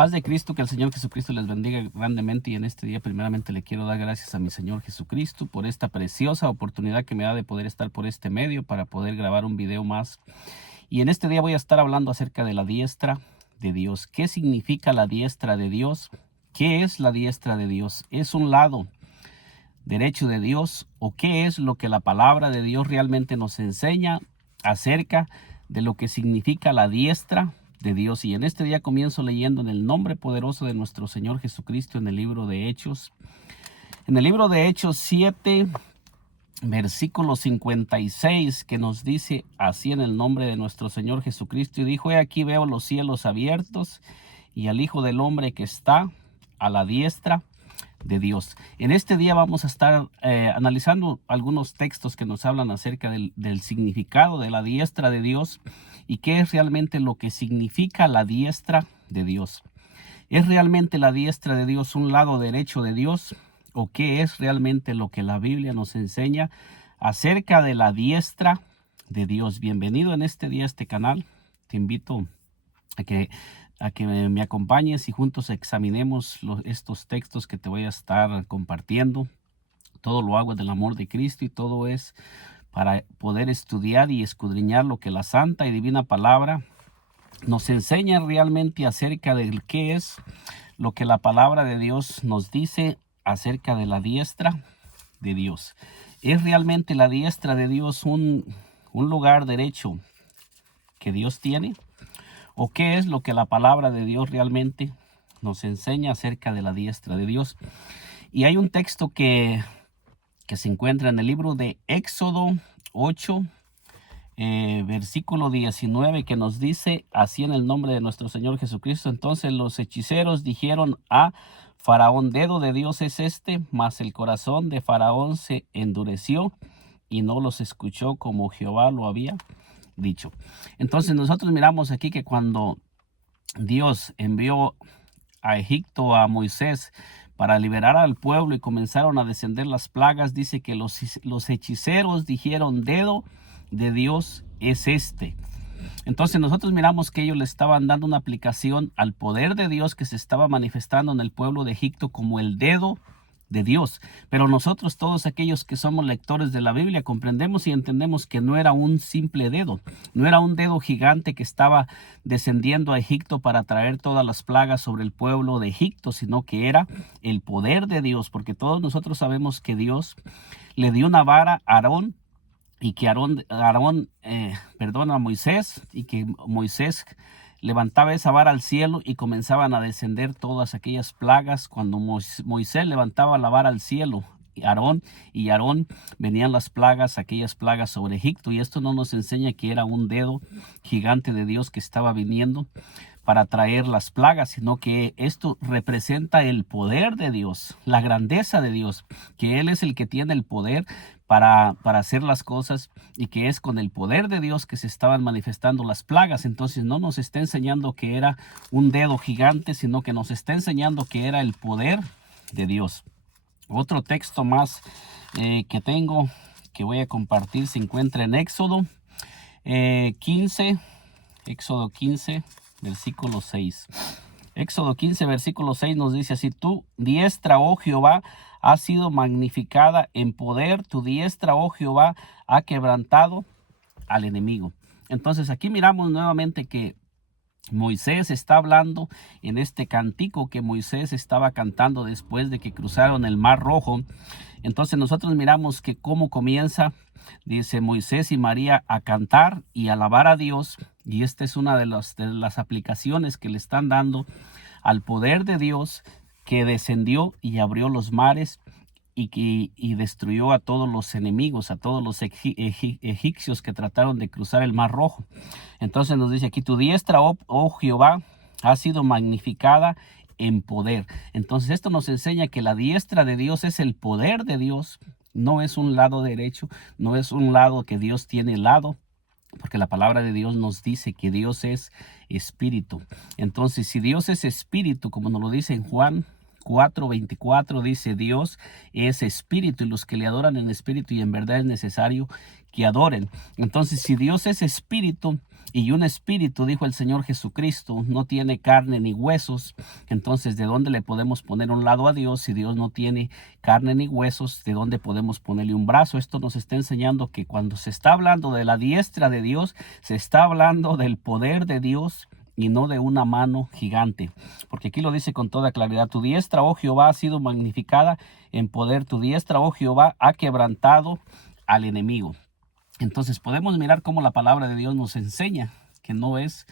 Paz de Cristo, que el Señor Jesucristo les bendiga grandemente, y en este día primeramente le quiero dar gracias a mi Señor Jesucristo por esta preciosa oportunidad que me da de poder estar por este medio para poder grabar un video más. Y en este día voy a estar hablando acerca de la diestra de Dios. ¿Qué significa la diestra de Dios? ¿Qué es la diestra de Dios? ¿Es un lado derecho de Dios o qué es lo que la palabra de Dios realmente nos enseña acerca de lo que significa la diestra de Dios? Y en este día comienzo leyendo en el nombre poderoso de nuestro Señor Jesucristo en el libro de Hechos. En el libro de Hechos 7, versículo 56, que nos dice así en el nombre de nuestro Señor Jesucristo. Y dijo: he aquí veo los cielos abiertos y al Hijo del Hombre que está a la diestra de Dios. En este día vamos a estar analizando algunos textos que nos hablan acerca del significado de la diestra de Dios y qué es realmente lo que significa la diestra de Dios. ¿Es realmente la diestra de Dios un lado derecho de Dios? ¿O qué es realmente lo que la Biblia nos enseña acerca de la diestra de Dios? Bienvenido en este día a este canal. Te invito a que me acompañes y juntos examinemos estos textos que te voy a estar compartiendo. Todo lo hago del amor de Cristo y todo es para poder estudiar y escudriñar lo que la santa y divina palabra nos enseña realmente acerca de qué es lo que la palabra de Dios nos dice acerca de la diestra de Dios. ¿Es realmente la diestra de Dios un lugar derecho que Dios tiene? ¿O qué es lo que la palabra de Dios realmente nos enseña acerca de la diestra de Dios? Y hay un texto que se encuentra en el libro de Éxodo 8, versículo 19, que nos dice así en el nombre de nuestro Señor Jesucristo. Entonces los hechiceros dijeron a Faraón: dedo de Dios es este. Mas el corazón de Faraón se endureció y no los escuchó como Jehová lo había dicho. Entonces nosotros miramos aquí que cuando Dios envió a Egipto a Moisés para liberar al pueblo y comenzaron a descender las plagas, dice que los hechiceros dijeron: dedo de Dios es este. Entonces nosotros miramos que ellos le estaban dando una aplicación al poder de Dios que se estaba manifestando en el pueblo de Egipto como el dedo de Dios. Pero nosotros, todos aquellos que somos lectores de la Biblia, comprendemos y entendemos que no era un simple dedo, no era un dedo gigante que estaba descendiendo a Egipto para traer todas las plagas sobre el pueblo de Egipto, sino que era el poder de Dios, porque todos nosotros sabemos que Dios le dio una vara a Aarón, y que Aarón a Moisés, y que Moisés levantaba esa vara al cielo y comenzaban a descender todas aquellas plagas. Cuando Moisés levantaba la vara al cielo, Aarón venían las plagas, aquellas plagas sobre Egipto. Y esto no nos enseña que era un dedo gigante de Dios que estaba viniendo para traer las plagas, sino que esto representa el poder de Dios, la grandeza de Dios, que Él es el que tiene el poder para hacer las cosas, y que es con el poder de Dios que se estaban manifestando las plagas. Entonces no nos está enseñando que era un dedo gigante, sino que nos está enseñando que era el poder de Dios. Otro texto más que tengo, que voy a compartir, se encuentra en Éxodo 15, versículo 6. Éxodo 15, versículo 6 nos dice así: tu diestra, oh Jehová, ha sido magnificada en poder, tu diestra, oh Jehová, ha quebrantado al enemigo. Entonces aquí miramos nuevamente que Moisés está hablando en este cántico que Moisés estaba cantando después de que cruzaron el Mar Rojo. Entonces nosotros miramos que cómo comienza, dice Moisés y María a cantar y alabar a Dios. Y esta es una de las aplicaciones que le están dando al poder de Dios, que descendió y abrió los mares y destruyó a todos los enemigos, a todos los egipcios que trataron de cruzar el Mar Rojo. Entonces nos dice aquí: tu diestra, oh Jehová, ha sido magnificada en poder. Entonces esto nos enseña que la diestra de Dios es el poder de Dios, no es un lado derecho, no es un lado que Dios tiene lado, porque la palabra de Dios nos dice que Dios es espíritu. Entonces, si Dios es espíritu, como nos lo dice en Juan 4:24 dice: Dios es espíritu y los que le adoran en espíritu y en verdad es necesario que adoren. Entonces, si Dios es espíritu, y un espíritu, dijo el Señor Jesucristo, no tiene carne ni huesos, entonces ¿de dónde le podemos poner un lado a Dios? Si Dios no tiene carne ni huesos, ¿de dónde podemos ponerle un brazo? Esto nos está enseñando que cuando se está hablando de la diestra de Dios, se está hablando del poder de Dios y no de una mano gigante, porque aquí lo dice con toda claridad: tu diestra, oh Jehová, ha sido magnificada en poder, tu diestra, oh Jehová, ha quebrantado al enemigo. Entonces podemos mirar cómo la palabra de Dios nos enseña que no es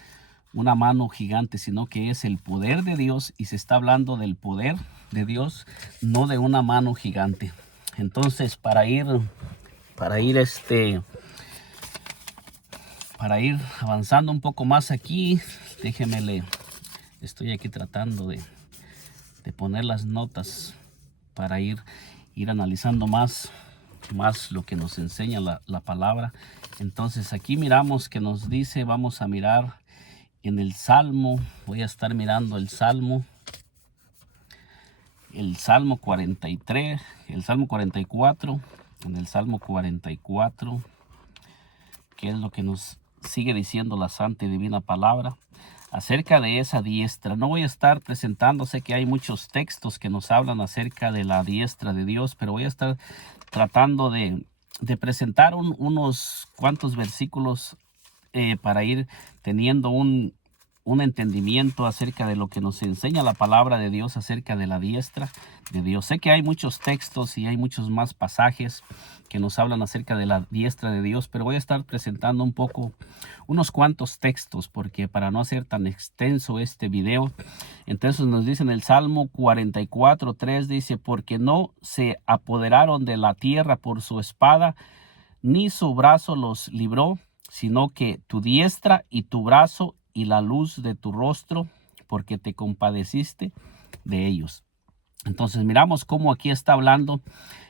una mano gigante, sino que es el poder de Dios, y se está hablando del poder de Dios, no de una mano gigante. Entonces, para ir avanzando un poco más aquí, déjeme leer. Estoy aquí tratando de poner las notas para ir analizando más lo que nos enseña la palabra. Entonces aquí miramos que nos dice, vamos a mirar en el Salmo, voy a estar mirando el Salmo 43, el Salmo 44, en el Salmo 44, que es lo que nos sigue diciendo la santa y divina palabra acerca de esa diestra. No voy a estar presentando, sé que hay muchos textos que nos hablan acerca de la diestra de Dios, pero voy a estar tratando de presentar unos cuantos versículos para ir teniendo un entendimiento acerca de lo que nos enseña la palabra de Dios acerca de la diestra de Dios. Sé que hay muchos textos y hay muchos más pasajes que nos hablan acerca de la diestra de Dios, pero voy a estar presentando unos cuantos textos, porque para no hacer tan extenso este video. Entonces nos dice en el Salmo 44:3, dice: porque no se apoderaron de la tierra por su espada, ni su brazo los libró, sino que tu diestra y tu brazo y la luz de tu rostro, porque te compadeciste de ellos. Entonces miramos cómo aquí está hablando,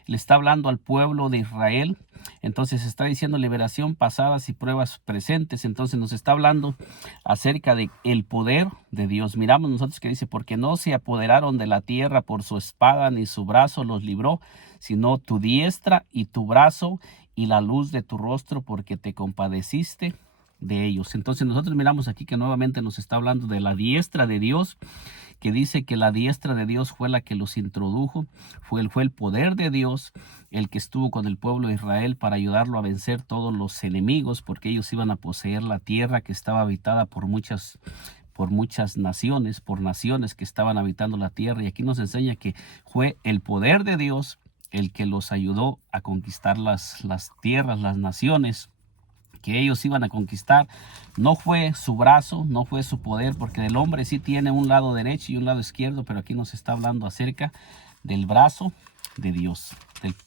le está hablando al pueblo de Israel. Entonces está diciendo liberación pasadas y pruebas presentes. Entonces nos está hablando acerca de el poder de Dios. Miramos nosotros que dice: porque no se apoderaron de la tierra por su espada, ni su brazo los libró, sino tu diestra y tu brazo y la luz de tu rostro, porque te compadeciste de ellos. Entonces nosotros miramos aquí que nuevamente nos está hablando de la diestra de Dios, que dice que la diestra de Dios fue la que los introdujo, fue el poder de Dios el que estuvo con el pueblo de Israel para ayudarlo a vencer todos los enemigos, porque ellos iban a poseer la tierra que estaba habitada por muchas naciones, por naciones que estaban habitando la tierra. Y aquí nos enseña que fue el poder de Dios el que los ayudó a conquistar las tierras, las naciones que ellos iban a conquistar. No fue su brazo, no fue su poder, porque el hombre sí tiene un lado derecho y un lado izquierdo, pero aquí nos está hablando acerca del brazo de Dios,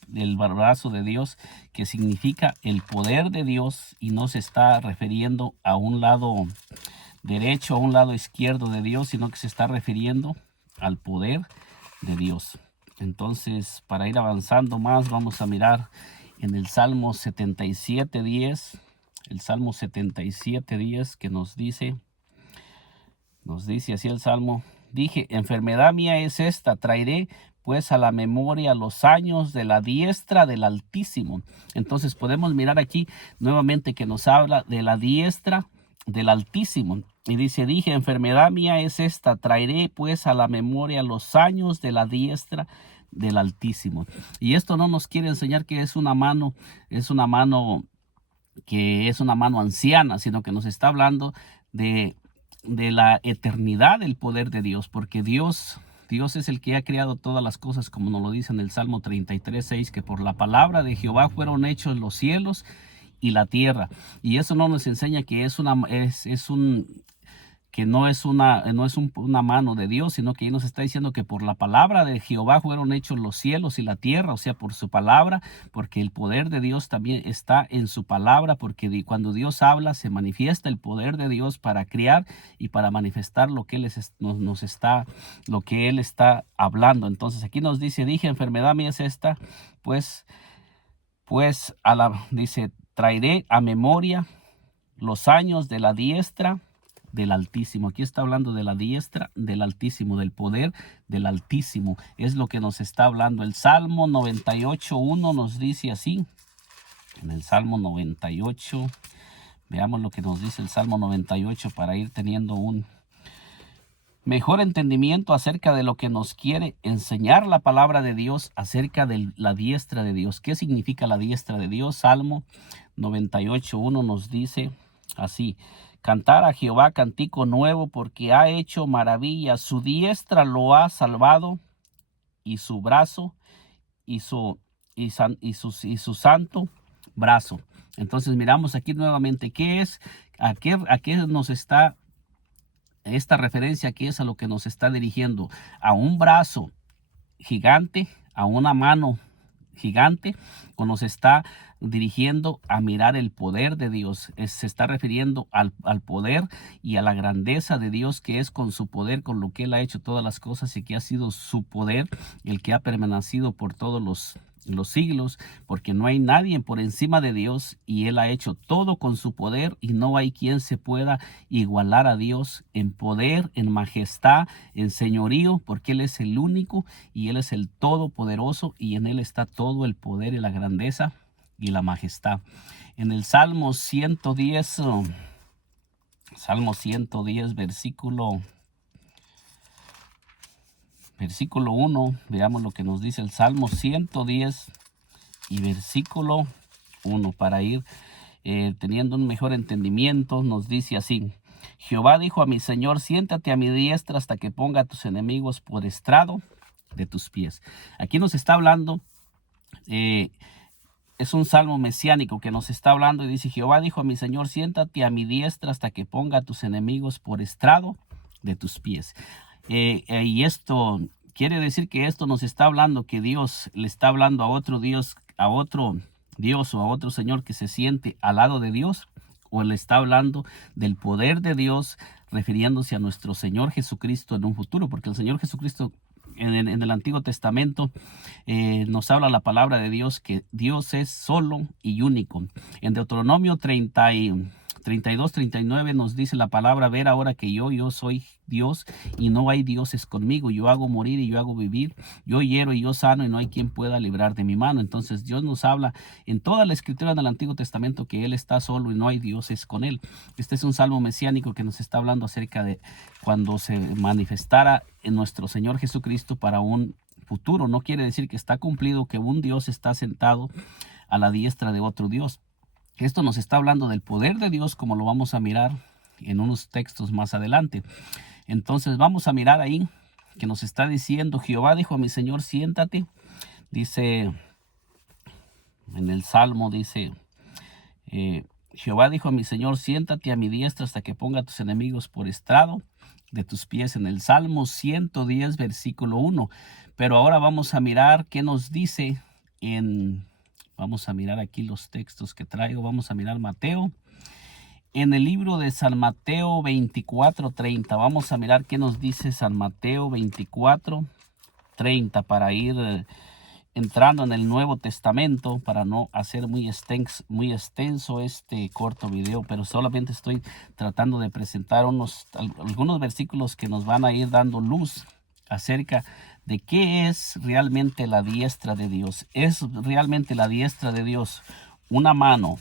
del brazo de Dios, que significa el poder de Dios, y no se está refiriendo a un lado derecho, a un lado izquierdo de Dios, sino que se está refiriendo al poder de Dios. Entonces, para ir avanzando más, vamos a mirar en el Salmo 77:10, el Salmo 77:10, que nos dice así el Salmo: dije, enfermedad mía es esta, traeré pues a la memoria los años de la diestra del Altísimo. Entonces podemos mirar aquí nuevamente que nos habla de la diestra del Altísimo. Y dice: dije, enfermedad mía es esta, traeré pues a la memoria los años de la diestra del Altísimo. Y esto no nos quiere enseñar que es una mano anciana, sino que nos está hablando de la eternidad del poder de Dios, porque Dios es el que ha creado todas las cosas, como nos lo dice en el Salmo 33:6, que por la palabra de Jehová fueron hechos los cielos y la tierra. Y eso no nos enseña que no es una mano de Dios, sino que ahí nos está diciendo que por la palabra de Jehová fueron hechos los cielos y la tierra, o sea, por su palabra, porque el poder de Dios también está en su palabra, porque cuando Dios habla se manifiesta el poder de Dios para crear y para manifestar lo que Él está hablando. Entonces aquí nos dice: dije, enfermedad mía es esta, dice, traeré a memoria los años de la diestra del Altísimo. Aquí está hablando de la diestra del Altísimo, del poder del Altísimo. Es lo que nos está hablando. El Salmo 98:1 nos dice así. En el Salmo 98, veamos lo que nos dice el Salmo 98 para ir teniendo un mejor entendimiento acerca de lo que nos quiere enseñar la palabra de Dios acerca de la diestra de Dios. ¿Qué significa la diestra de Dios? Salmo 98:1 nos dice así: cantar a Jehová cántico nuevo, porque ha hecho maravillas, su diestra lo ha salvado, y su brazo y su santo brazo. Entonces miramos aquí nuevamente qué es, a qué nos está esta referencia, que es a lo que nos está dirigiendo: a un brazo gigante, a una mano gigante, o nos está dirigiendo a mirar el poder de Dios. Se está refiriendo al poder y a la grandeza de Dios, que es con su poder, con lo que Él ha hecho todas las cosas, y que ha sido su poder el que ha permanecido por todos los siglos, porque no hay nadie por encima de Dios, y Él ha hecho todo con su poder, y no hay quien se pueda igualar a Dios en poder, en majestad, en señorío, porque Él es el único y Él es el todopoderoso, y en Él está todo el poder y la grandeza y la majestad. En el Salmo 110, versículo 1, veamos lo que nos dice el Salmo 110 y versículo 1, para ir teniendo un mejor entendimiento. Nos dice así: Jehová dijo a mi Señor, siéntate a mi diestra hasta que ponga a tus enemigos por estrado de tus pies. Aquí nos está hablando, es un salmo mesiánico que nos está hablando, y dice: Jehová dijo a mi Señor, siéntate a mi diestra hasta que ponga a tus enemigos por estrado de tus pies. Y esto quiere decir que esto nos está hablando que Dios le está hablando a otro Dios o a otro Señor que se siente al lado de Dios, o le está hablando del poder de Dios, refiriéndose a nuestro Señor Jesucristo en un futuro, porque el Señor Jesucristo en el Antiguo Testamento nos habla la palabra de Dios que Dios es solo y único. En Deuteronomio 32:39 nos dice la palabra: ver ahora que yo soy Dios y no hay dioses conmigo. Yo hago morir y yo hago vivir. Yo hiero y yo sano, y no hay quien pueda librar de mi mano. Entonces Dios nos habla en toda la escritura del Antiguo Testamento que Él está solo y no hay dioses con Él. Este es un salmo mesiánico que nos está hablando acerca de cuando se manifestara en nuestro Señor Jesucristo para un futuro. No quiere decir que está cumplido, que un Dios está sentado a la diestra de otro Dios. Esto nos está hablando del poder de Dios, como lo vamos a mirar en unos textos más adelante. Entonces vamos a mirar ahí que nos está diciendo: Jehová dijo a mi Señor, siéntate. Dice en el Salmo, dice Jehová dijo a mi Señor, siéntate a mi diestra hasta que ponga a tus enemigos por estrado de tus pies. En el Salmo 110, versículo 1. Pero ahora vamos a mirar qué nos dice vamos a mirar aquí los textos que traigo. Vamos a mirar Mateo. En el libro de San Mateo 24:30. Vamos a mirar qué nos dice San Mateo 24:30 para ir entrando en el Nuevo Testamento, para no hacer muy extenso este corto video, pero solamente estoy tratando de presentar algunos versículos que nos van a ir dando luz acerca de qué es realmente la diestra de Dios. ¿Es realmente la diestra de Dios una mano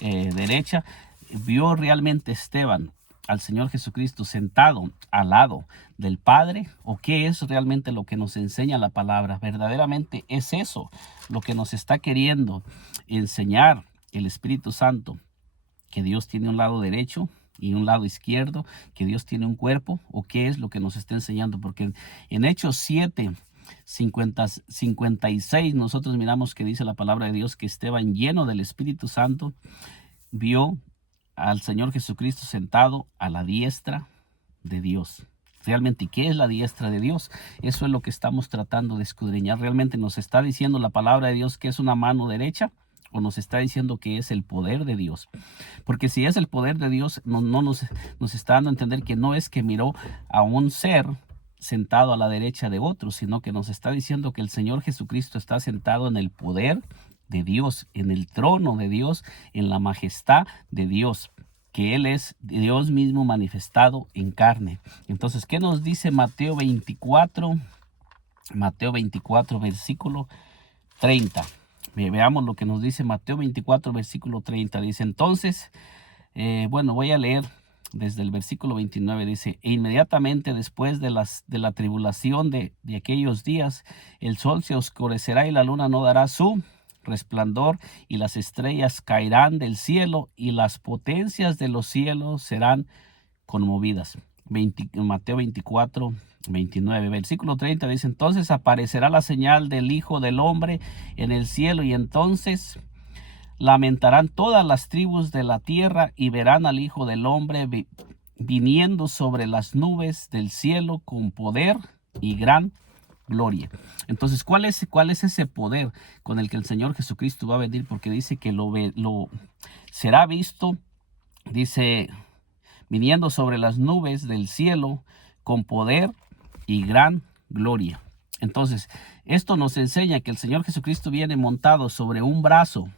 derecha? ¿Vio realmente Esteban al Señor Jesucristo sentado al lado del Padre? ¿O qué es realmente lo que nos enseña la palabra? Verdaderamente es eso lo que nos está queriendo enseñar el Espíritu Santo, que Dios tiene un lado derecho y un lado izquierdo, que Dios tiene un cuerpo, o qué es lo que nos está enseñando. Porque en Hechos 7:56 nosotros miramos que dice la palabra de Dios que Esteban, lleno del Espíritu Santo, vio al Señor Jesucristo sentado a la diestra de Dios. Realmente, ¿qué es la diestra de Dios? Eso es lo que estamos tratando de escudriñar. ¿Realmente nos está diciendo la palabra de Dios que es una mano derecha, o nos está diciendo que es el poder de Dios? Porque si es el poder de Dios, no nos está dando a entender que no es que miró a un ser sentado a la derecha de otro, sino que nos está diciendo que el Señor Jesucristo está sentado en el poder de Dios, en el trono de Dios, en la majestad de Dios. que Él es Dios mismo manifestado en carne. Entonces, ¿qué nos dice Mateo 24? Mateo 24, versículo 30. Veamos lo que nos dice Mateo 24, versículo 30. Dice, entonces, voy a leer desde el versículo 29. Dice, e inmediatamente después de la tribulación de aquellos días, el sol se oscurecerá y la luna no dará su resplandor, y las estrellas caerán del cielo, y las potencias de los cielos serán conmovidas. Mateo 24, 29. Versículo 30 dice, entonces aparecerá la señal del Hijo del Hombre en el cielo, y entonces lamentarán todas las tribus de la tierra y verán al Hijo del Hombre viniendo sobre las nubes del cielo con poder y gran gloria. Entonces, ¿cuál es ese poder con el que el Señor Jesucristo va a venir? Porque dice que lo será visto, dice, viniendo sobre las nubes del cielo con poder y gran gloria. Entonces, esto nos enseña que el Señor Jesucristo viene montado sobre un brazo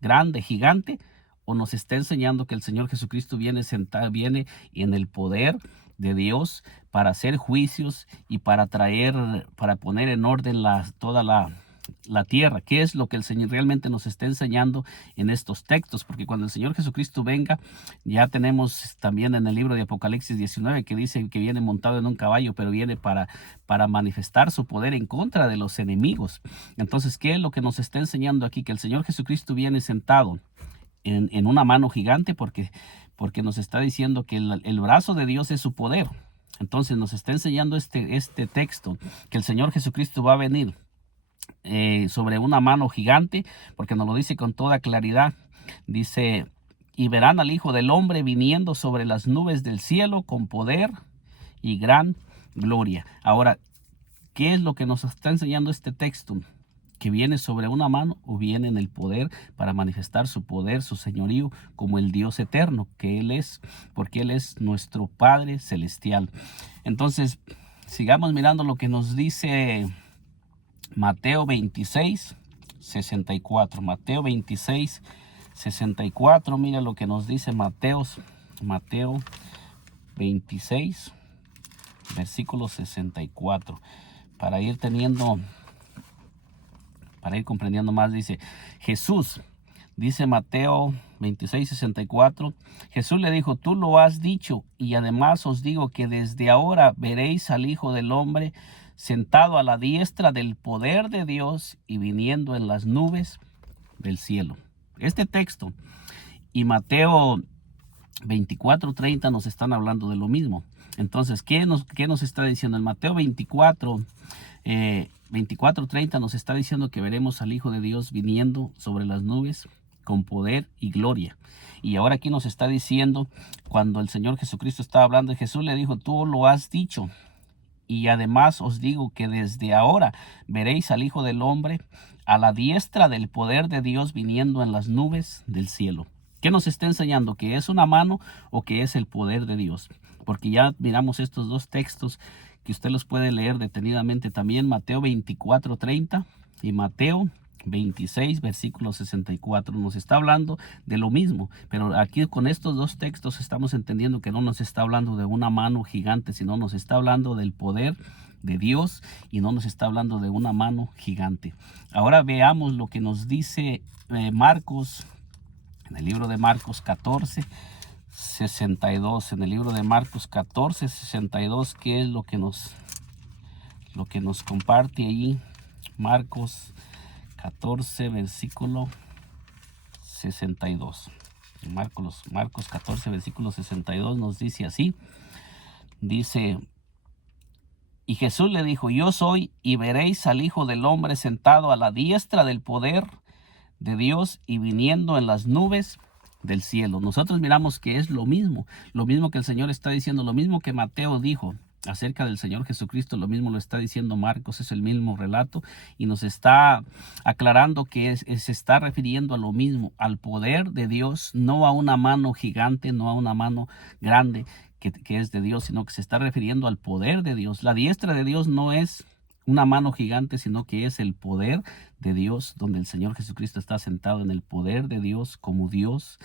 grande, gigante, o nos está enseñando que el Señor Jesucristo viene sentado, viene en el poder de Dios para hacer juicios y para poner en orden toda la tierra. ¿Qué es lo que el Señor realmente nos está enseñando en estos textos? Porque cuando el Señor Jesucristo venga, ya tenemos también en el libro de Apocalipsis 19 que dice que viene montado en un caballo, pero viene para manifestar su poder en contra de los enemigos. Entonces, ¿qué es lo que nos está enseñando aquí? Que el Señor Jesucristo viene sentado en una mano gigante, porque nos está diciendo que el brazo de Dios es su poder. Entonces nos está enseñando este texto que el Señor Jesucristo va a venir sobre una mano gigante, porque nos lo dice con toda claridad. Dice, y verán al Hijo del Hombre viniendo sobre las nubes del cielo con poder y gran gloria. Ahora, ¿qué es lo que nos está enseñando este texto? Que viene sobre una mano o viene en el poder para manifestar su poder, su señorío, como el Dios eterno que Él es, porque Él es nuestro Padre celestial. Entonces, sigamos mirando lo que nos dice Mateo 26, 64. Mateo 26, 64. Mira lo que nos dice Mateo 26, versículo 64. Para ir comprendiendo más, dice Jesús, dice Mateo 26, 64, Jesús le dijo, tú lo has dicho, y además os digo que desde ahora veréis al Hijo del Hombre sentado a la diestra del poder de Dios y viniendo en las nubes del cielo. Este texto y Mateo 24, 30 nos están hablando de lo mismo. Entonces, ¿qué nos está diciendo? En Mateo 24, 30 nos está diciendo que veremos al Hijo de Dios viniendo sobre las nubes con poder y gloria. Y ahora aquí nos está diciendo, cuando el Señor Jesucristo estaba hablando, Jesús le dijo, tú lo has dicho. Y además os digo que desde ahora veréis al Hijo del Hombre a la diestra del poder de Dios viniendo en las nubes del cielo. ¿Qué nos está enseñando? ¿Que es una mano o que es el poder de Dios? Porque ya miramos estos dos textos que usted los puede leer detenidamente también, Mateo 24, 30 y Mateo 26, versículo 64. Nos está hablando de lo mismo, pero aquí con estos dos textos estamos entendiendo que no nos está hablando de una mano gigante, sino nos está hablando del poder de Dios y no nos está hablando de una mano gigante. Ahora veamos lo que nos dice Marcos, en el libro de Marcos 14, 62. En el libro de Marcos 14, 62, ¿qué es lo que nos comparte allí? Marcos 14, versículo 62. Marcos 14, versículo 62 nos dice así. Dice, y Jesús le dijo, yo soy, y veréis al Hijo del Hombre sentado a la diestra del poder de Dios y viniendo en las nubes del cielo. Nosotros miramos que es lo mismo que el Señor está diciendo, lo mismo que Mateo dijo acerca del Señor Jesucristo, lo mismo lo está diciendo Marcos, es el mismo relato y nos está aclarando que se está refiriendo a lo mismo, al poder de Dios, no a una mano gigante, no a una mano grande que es de Dios, sino que se está refiriendo al poder de Dios. La diestra de Dios no es una mano gigante, sino que es el poder de Dios, donde el Señor Jesucristo está sentado en el poder de Dios como Dios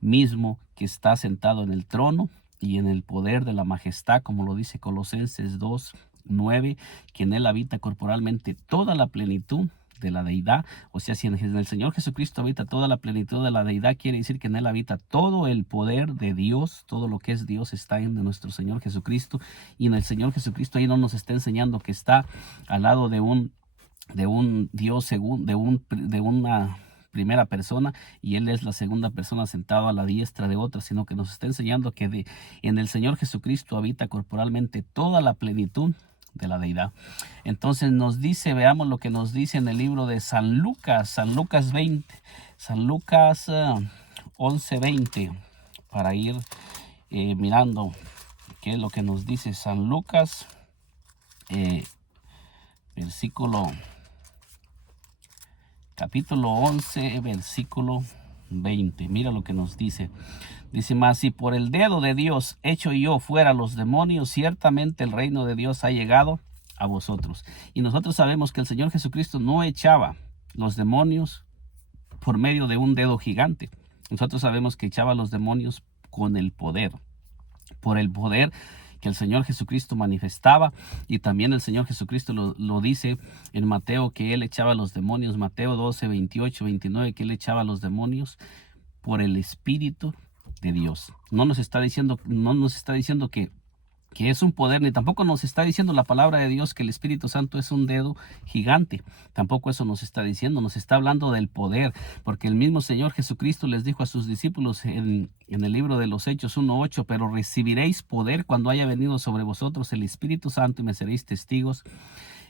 mismo que está sentado en el trono y en el poder de la majestad, como lo dice Colosenses 2:9, que en él habita corporalmente toda la plenitud de la deidad. O sea, si en el Señor Jesucristo habita toda la plenitud de la deidad, quiere decir que en él habita todo el poder de Dios. Todo lo que es Dios está en nuestro Señor Jesucristo, y en el Señor Jesucristo ahí no nos está enseñando que está al lado de un Dios de una primera persona y él es la segunda persona sentado a la diestra de otra, sino que nos está enseñando que en el Señor Jesucristo habita corporalmente toda la plenitud de la deidad. Entonces nos dice, veamos lo que nos dice en el libro de San Lucas 20, San Lucas 11:20, para ir mirando qué es lo que nos dice San Lucas, capítulo 11, versículo 20. Mira lo que nos dice. Dice: mas si por el dedo de Dios echo yo fuera los demonios, ciertamente el reino de Dios ha llegado a vosotros. Y nosotros sabemos que el Señor Jesucristo no echaba los demonios por medio de un dedo gigante. Nosotros sabemos que echaba los demonios con el poder, por el poder que el Señor Jesucristo manifestaba. Y también el Señor Jesucristo lo dice en Mateo, que él echaba los demonios, Mateo 12, 28, 29, que él echaba los demonios por el Espíritu de Dios. No nos está diciendo que es un poder, ni tampoco nos está diciendo la palabra de Dios que el Espíritu Santo es un dedo gigante. Tampoco eso nos está diciendo, nos está hablando del poder, porque el mismo Señor Jesucristo les dijo a sus discípulos en el libro de los Hechos 1:8: pero recibiréis poder cuando haya venido sobre vosotros el Espíritu Santo, y me seréis testigos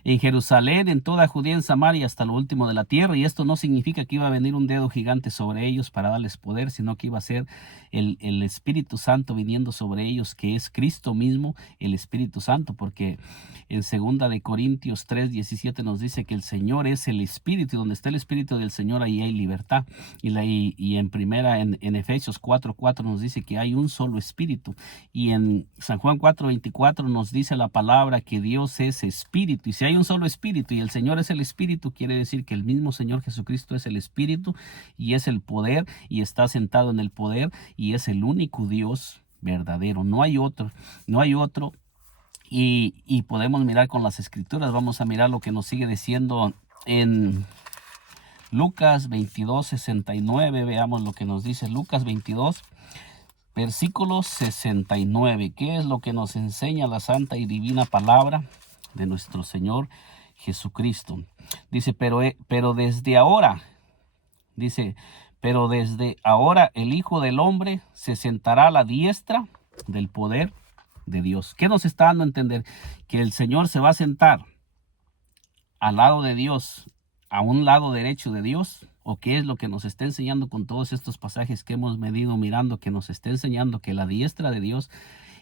en Jerusalén, en toda Judea, en Samaria, hasta lo último de la tierra. Y esto no significa que iba a venir un dedo gigante sobre ellos para darles poder, sino que iba a ser el Espíritu Santo viniendo sobre ellos, que es Cristo mismo, el Espíritu Santo, porque en 2 Corintios 3:17 nos dice que el Señor es el Espíritu, y donde está el Espíritu del Señor, ahí hay libertad. Y en Efesios 4:4 nos dice que hay un solo Espíritu. Y en San Juan 4:24 nos dice la palabra que Dios es Espíritu. Y si hay un solo Espíritu y el Señor es el Espíritu, quiere decir que el mismo Señor Jesucristo es el Espíritu y es el poder, y está sentado en el poder, y es el único Dios verdadero. No hay otro. Y podemos mirar con las Escrituras. Vamos a mirar lo que nos sigue diciendo en Lucas 22:69. Veamos lo que nos dice Lucas 22, versículo 69. ¿Qué es lo que nos enseña la santa y divina palabra de nuestro Señor Jesucristo? Dice: pero desde ahora el Hijo del Hombre se sentará a la diestra del poder de Dios. ¿Qué nos está dando a entender? Que el Señor se va a sentar al lado de Dios, a un lado derecho de Dios. ¿O qué es lo que nos está enseñando con todos estos pasajes que hemos venido mirando? Que nos está enseñando que la diestra de Dios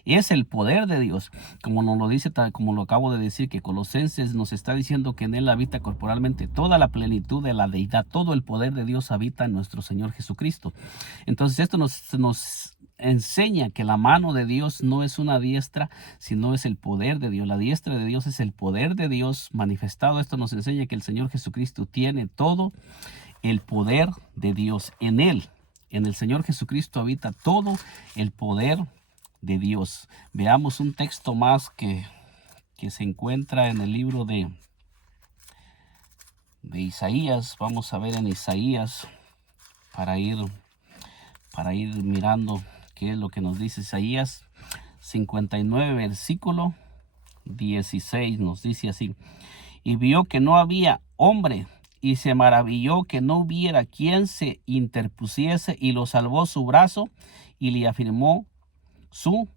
es el poder de Dios, como nos lo dice, como lo acabo de decir, que Colosenses nos está diciendo que en él habita corporalmente toda la plenitud de la deidad. Todo el poder de Dios habita en nuestro Señor Jesucristo. Entonces esto nos enseña que la mano de Dios no es una diestra, sino es el poder de Dios. La diestra de Dios es el poder de Dios manifestado. Esto nos enseña que el Señor Jesucristo tiene todo el poder de Dios en él. En el Señor Jesucristo habita todo el poder de Dios. Veamos un texto más que se encuentra en el libro de Isaías. Vamos a ver en Isaías para ir mirando qué es lo que nos dice Isaías 59, versículo 16. Nos dice así: y vio que no había hombre, y se maravilló que no hubiera quien se interpusiese, y lo salvó su brazo, y le afirmó su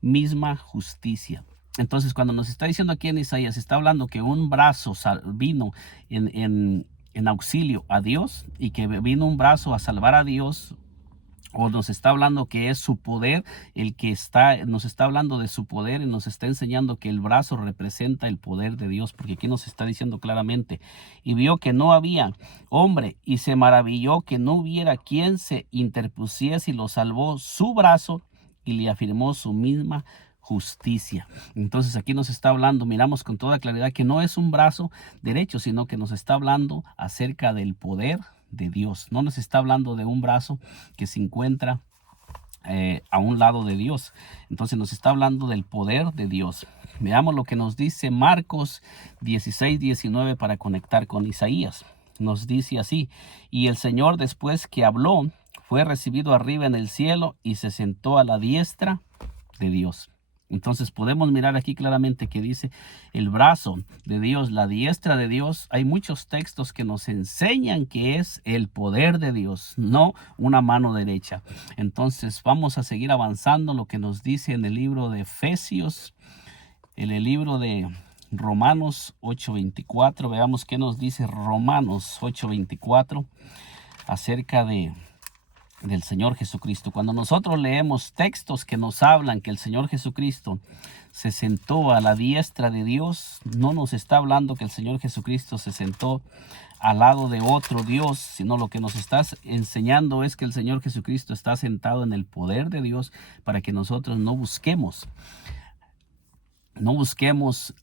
misma justicia. Entonces, cuando nos está diciendo aquí en Isaías, está hablando que un brazo vino en auxilio a Dios, y que vino un brazo a salvar a Dios. O nos está hablando que es su poder nos está hablando de su poder, y nos está enseñando que el brazo representa el poder de Dios, porque aquí nos está diciendo claramente: y vio que no había hombre, y se maravilló que no hubiera quien se interpusiese, y lo salvó su brazo, y le afirmó su misma justicia. Entonces aquí nos está hablando, miramos con toda claridad, que no es un brazo derecho, sino que nos está hablando acerca del poder de Dios. No nos está hablando de un brazo que se encuentra a un lado de Dios. Entonces nos está hablando del poder de Dios. Veamos lo que nos dice Marcos 16:19 para conectar con Isaías. Nos dice así: y el Señor, después que habló, fue recibido arriba en el cielo y se sentó a la diestra de Dios. Entonces podemos mirar aquí claramente que dice el brazo de Dios, la diestra de Dios. Hay muchos textos que nos enseñan que es el poder de Dios, no una mano derecha. Entonces vamos a seguir avanzando lo que nos dice en el libro de Efesios, en el libro de Romanos 8:24. Veamos qué nos dice Romanos 8:24 acerca del Señor Jesucristo. Cuando nosotros leemos textos que nos hablan que el Señor Jesucristo se sentó a la diestra de Dios, no nos está hablando que el Señor Jesucristo se sentó al lado de otro Dios, sino lo que nos está enseñando es que el Señor Jesucristo está sentado en el poder de Dios para que nosotros no busquemos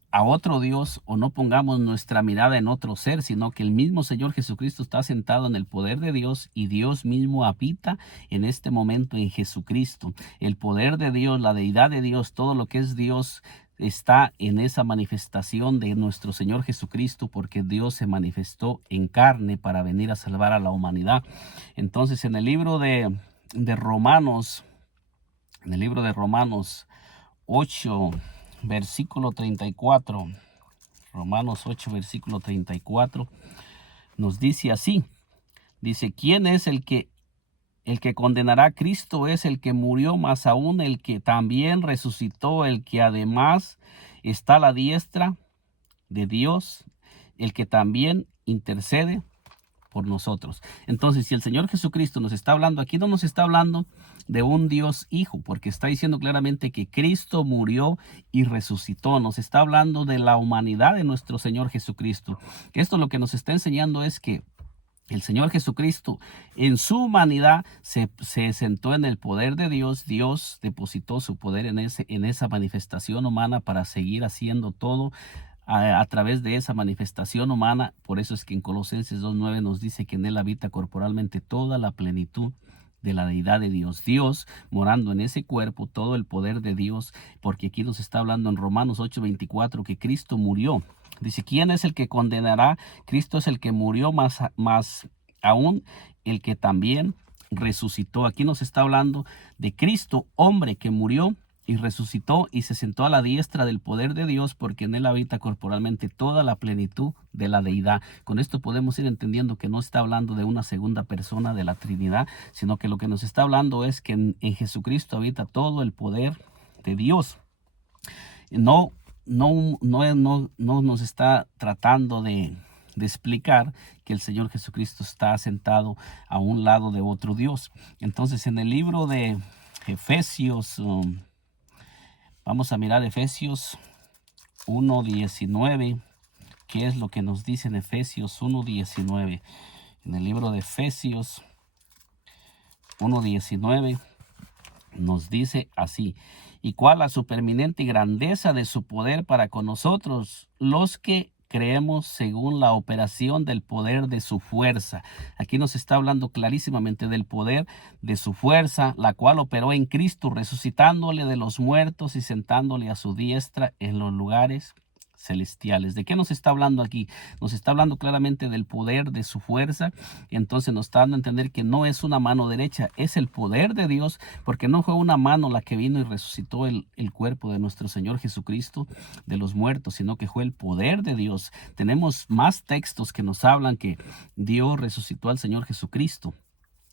a otro Dios o no pongamos nuestra mirada en otro ser, sino que el mismo Señor Jesucristo está sentado en el poder de Dios y Dios mismo habita en este momento en Jesucristo. El poder de Dios, la deidad de Dios, todo lo que es Dios está en esa manifestación de nuestro Señor Jesucristo, porque Dios se manifestó en carne para venir a salvar a la humanidad. Entonces en el libro de Romanos, 8, versículo 34, Romanos 8, versículo 34, nos dice así. Dice: ¿quién es el que condenará? Cristo es el que murió, más aún el que también resucitó, el que además está a la diestra de Dios, el que también intercede por nosotros. Entonces, si el Señor Jesucristo nos está hablando aquí, no nos está hablando de un Dios Hijo, porque está diciendo claramente que Cristo murió y resucitó. Nos está hablando de la humanidad de nuestro Señor Jesucristo. Esto lo que nos está enseñando es que el Señor Jesucristo en su humanidad se sentó en el poder de Dios. Dios depositó su poder en esa manifestación humana para seguir haciendo todo a través de esa manifestación humana. Por eso es que en Colosenses 2:9 nos dice que en él habita corporalmente toda la plenitud de la deidad de Dios. Dios morando en ese cuerpo, todo el poder de Dios, porque aquí nos está hablando en Romanos 8:24 que Cristo murió. Dice: ¿quién es el que condenará? Cristo es el que murió, más aún el que también resucitó. Aquí nos está hablando de Cristo, hombre que murió y resucitó y se sentó a la diestra del poder de Dios, porque en él habita corporalmente toda la plenitud de la deidad. Con esto podemos ir entendiendo que no está hablando de una segunda persona de la Trinidad, sino que lo que nos está hablando es que en Jesucristo habita todo el poder de Dios. No nos está tratando de explicar que el Señor Jesucristo está sentado a un lado de otro Dios. Entonces en el libro de Efesios, vamos a mirar Efesios 1:19. ¿Qué es lo que nos dice en Efesios 1:19? En el libro de Efesios 1:19 nos dice así: y cuál la supereminente grandeza de su poder para con nosotros, los que creemos según la operación del poder de su fuerza. Aquí nos está hablando clarísimamente del poder de su fuerza, la cual operó en Cristo, resucitándole de los muertos y sentándole a su diestra en los lugares celestiales. ¿De qué nos está hablando aquí? Nos está hablando claramente del poder de su fuerza. Entonces nos está dando a entender que no es una mano derecha, es el poder de Dios, porque no fue una mano la que vino y resucitó el cuerpo de nuestro Señor Jesucristo de los muertos, sino que fue el poder de Dios. Tenemos más textos que nos hablan que Dios resucitó al Señor Jesucristo.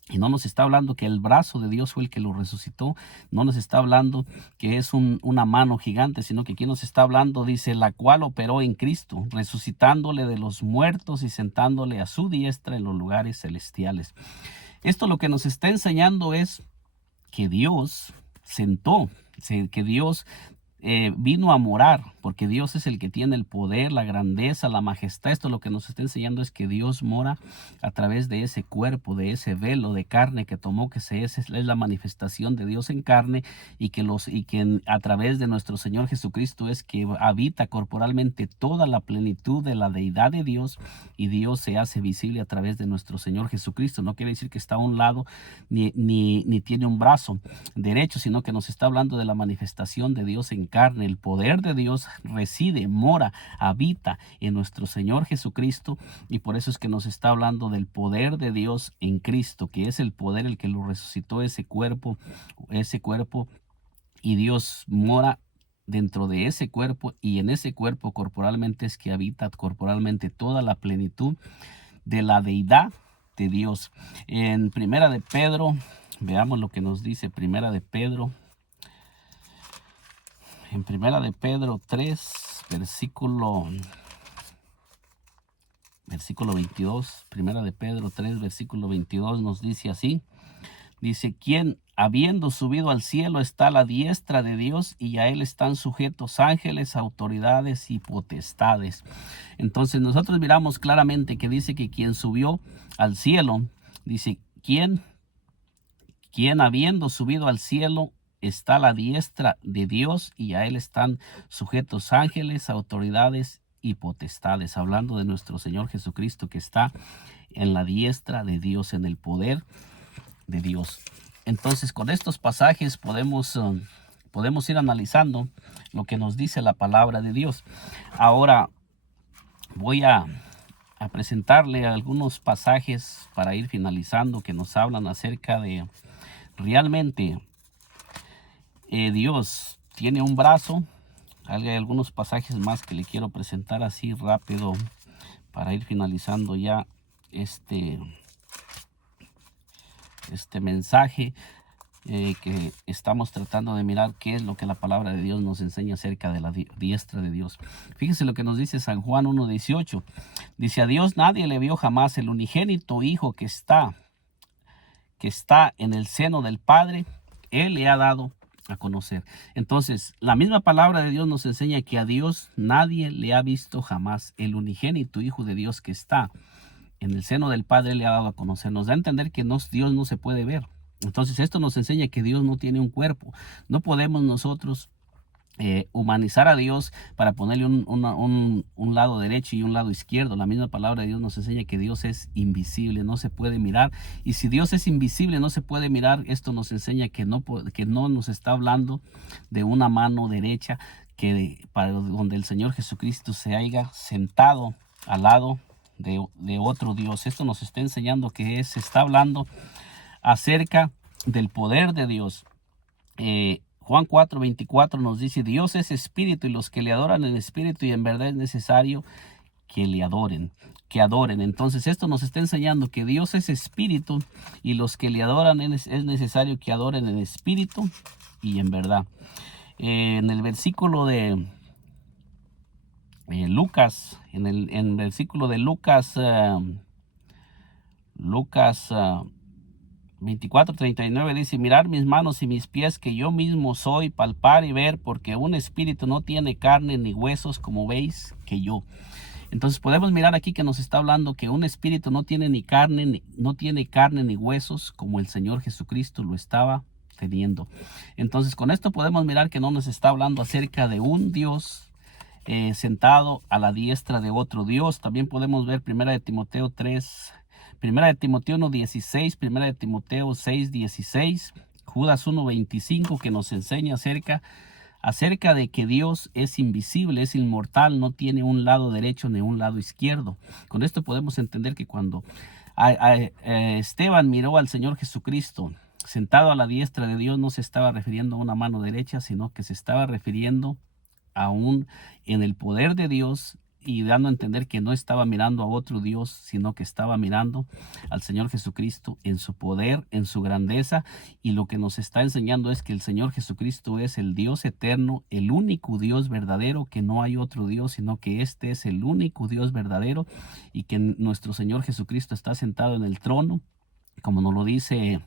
Y no nos está hablando que el brazo de Dios fue el que lo resucitó. No nos está hablando que es una mano gigante, sino que aquí nos está hablando, dice, la cual operó en Cristo, resucitándole de los muertos y sentándole a su diestra en los lugares celestiales. Esto lo que nos está enseñando es que Dios que Dios vino a morar porque Dios es el que tiene el poder, la grandeza, la majestad. Esto lo que nos está enseñando es que Dios mora a través de ese cuerpo, de ese velo de carne que tomó, que es la manifestación de Dios en carne, y que a través de nuestro Señor Jesucristo es que habita corporalmente toda la plenitud de la deidad de Dios, y Dios se hace visible a través de nuestro Señor Jesucristo. No quiere decir que está a un lado ni tiene un brazo derecho, sino que nos está hablando de la manifestación de Dios en carne. El poder de Dios reside, mora, habita en nuestro Señor Jesucristo, y por eso es que nos está hablando del poder de Dios en Cristo, que es el poder el que lo resucitó, ese cuerpo, y Dios mora dentro de ese cuerpo, y en ese cuerpo corporalmente es que habita corporalmente toda la plenitud de la deidad de Dios. En Primera de Pedro, veamos lo que nos dice Primera de Pedro. En Primera de Pedro 3, versículo 22. Primera de Pedro 3, versículo 22 nos dice así. Dice: quien habiendo subido al cielo está a la diestra de Dios, y a él están sujetos ángeles, autoridades y potestades. Entonces nosotros miramos claramente que dice que quien subió al cielo, dice, quien habiendo subido al cielo está a la diestra de Dios, y a él están sujetos ángeles, autoridades y potestades, hablando de nuestro Señor Jesucristo, que está en la diestra de Dios, en el poder de Dios. Entonces, con estos pasajes podemos ir analizando lo que nos dice la palabra de Dios. Ahora voy a presentarle algunos pasajes para ir finalizando, que nos hablan acerca de realmente Dios tiene un brazo. Hay algunos pasajes más que le quiero presentar así rápido para ir finalizando ya este mensaje, que estamos tratando de mirar qué es lo que la palabra de Dios nos enseña acerca de la diestra de Dios. Fíjese lo que nos dice San Juan 1:18. Dice: a Dios nadie le vio jamás, el unigénito Hijo que está en el seno del Padre, Él le ha dado a conocer. Entonces, la misma palabra de Dios nos enseña que a Dios nadie le ha visto jamás. El unigénito Hijo de Dios que está en el seno del Padre le ha dado a conocer. Nos da a entender que Dios no se puede ver. Entonces, esto nos enseña que Dios no tiene un cuerpo. No podemos nosotros humanizar a Dios para ponerle un lado derecho y un lado izquierdo. La misma palabra de Dios nos enseña que Dios es invisible, no se puede mirar. Y si Dios es invisible, no se puede mirar, esto nos enseña que no nos está hablando de una mano derecha, para donde el Señor Jesucristo se haya sentado al lado de otro Dios. Esto nos está enseñando que se está hablando acerca del poder de Dios. Juan 4:24 nos dice: Dios es espíritu, y los que le adoran en espíritu y en verdad es necesario que le adoren. Entonces esto nos está enseñando que Dios es espíritu, y los que le adoran es necesario que adoren en espíritu y en verdad. En el versículo de Lucas, en el versículo de Lucas 24:39 dice: mirar mis manos y mis pies, que yo mismo soy, palpar y ver, porque un espíritu no tiene carne ni huesos, como veis que yo. Entonces podemos mirar aquí que nos está hablando que un espíritu no tiene carne ni huesos, como el Señor Jesucristo lo estaba teniendo. Entonces con esto podemos mirar que no nos está hablando acerca de un Dios sentado a la diestra de otro Dios. También podemos ver Primera de Timoteo 1:16, Primera de Timoteo 6:16, Judas 1:25, que nos enseña acerca de que Dios es invisible, es inmortal, no tiene un lado derecho ni un lado izquierdo. Con esto podemos entender que cuando Esteban miró al Señor Jesucristo sentado a la diestra de Dios, no se estaba refiriendo a una mano derecha, sino que se estaba refiriendo aún en el poder de Dios, y dando a entender que no estaba mirando a otro Dios, sino que estaba mirando al Señor Jesucristo en su poder, en su grandeza. Y lo que nos está enseñando es que el Señor Jesucristo es el Dios eterno, el único Dios verdadero, que no hay otro Dios, sino que este es el único Dios verdadero, y que nuestro Señor Jesucristo está sentado en el trono, como nos lo dice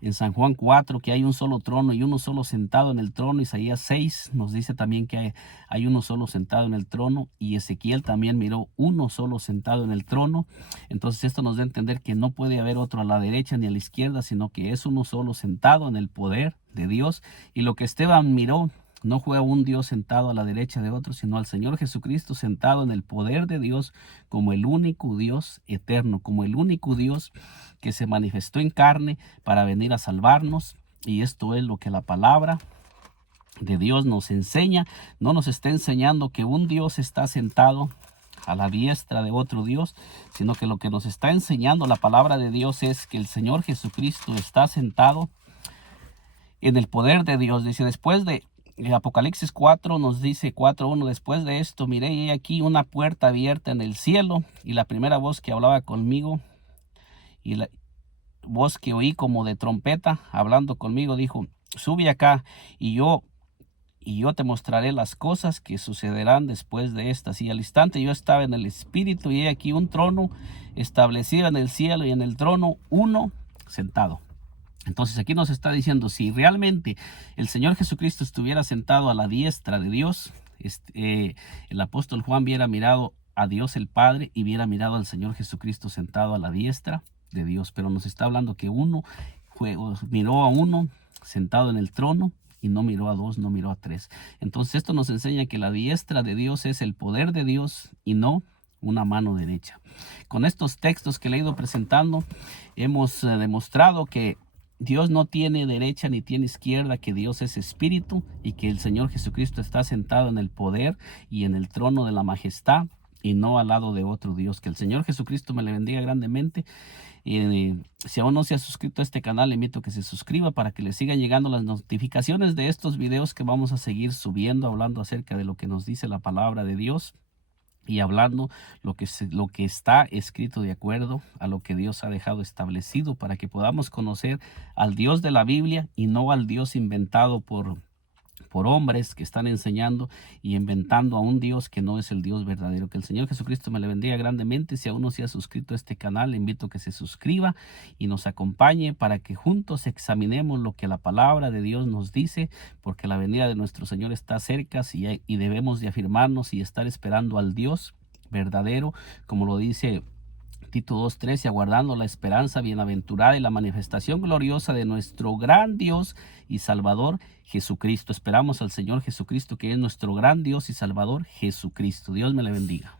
En San Juan 4 que hay un solo trono y uno solo sentado en el trono. Isaías 6 nos dice también que hay uno solo sentado en el trono, y Ezequiel también miró uno solo sentado en el trono. Entonces esto nos da a entender que no puede haber otro a la derecha ni a la izquierda, sino que es uno solo sentado en el poder de Dios. Y lo que Esteban miró no fue a un Dios sentado a la derecha de otro, sino al Señor Jesucristo sentado en el poder de Dios como el único Dios eterno, como el único Dios que se manifestó en carne para venir a salvarnos. Y esto es lo que la palabra de Dios nos enseña. No nos está enseñando que un Dios está sentado a la diestra de otro Dios, sino que lo que nos está enseñando la palabra de Dios es que el Señor Jesucristo está sentado en el poder de Dios. Dice, después de Apocalipsis 4 nos dice 4:1, después de esto miré y aquí una puerta abierta en el cielo, y la primera voz que hablaba conmigo, y la voz que oí como de trompeta hablando conmigo, dijo, sube acá y yo te mostraré las cosas que sucederán después de estas. Y al instante yo estaba en el Espíritu, y he aquí un trono establecido en el cielo, y en el trono uno sentado. Entonces aquí nos está diciendo, si realmente el Señor Jesucristo estuviera sentado a la diestra de Dios, el apóstol Juan hubiera mirado a Dios el Padre y hubiera mirado al Señor Jesucristo sentado a la diestra de Dios. Pero nos está hablando que miró a uno sentado en el trono, y no miró a dos, no miró a tres. Entonces esto nos enseña que la diestra de Dios es el poder de Dios y no una mano derecha. Con estos textos que le he ido presentando, hemos demostrado que Dios no tiene derecha ni tiene izquierda, que Dios es espíritu y que el Señor Jesucristo está sentado en el poder y en el trono de la majestad, y no al lado de otro Dios. Que el Señor Jesucristo me le bendiga grandemente. Si aún no se ha suscrito a este canal, le invito a que se suscriba para que le sigan llegando las notificaciones de estos videos que vamos a seguir subiendo, hablando acerca de lo que nos dice la palabra de Dios y hablando lo que está escrito de acuerdo a lo que Dios ha dejado establecido, para que podamos conocer al Dios de la Biblia y no al Dios inventado por hombres que están enseñando y inventando a un Dios que no es el Dios verdadero. Que el Señor Jesucristo me le bendiga grandemente. Si aún no se ha suscrito a este canal, le invito a que se suscriba y nos acompañe para que juntos examinemos lo que la palabra de Dios nos dice, porque la venida de nuestro Señor está cerca, y debemos de afirmarnos y estar esperando al Dios verdadero, como lo dice Tito 2:13, aguardando la esperanza bienaventurada y la manifestación gloriosa de nuestro gran Dios y Salvador Jesucristo. Esperamos al Señor Jesucristo, que es nuestro gran Dios y Salvador Jesucristo. Dios me le bendiga.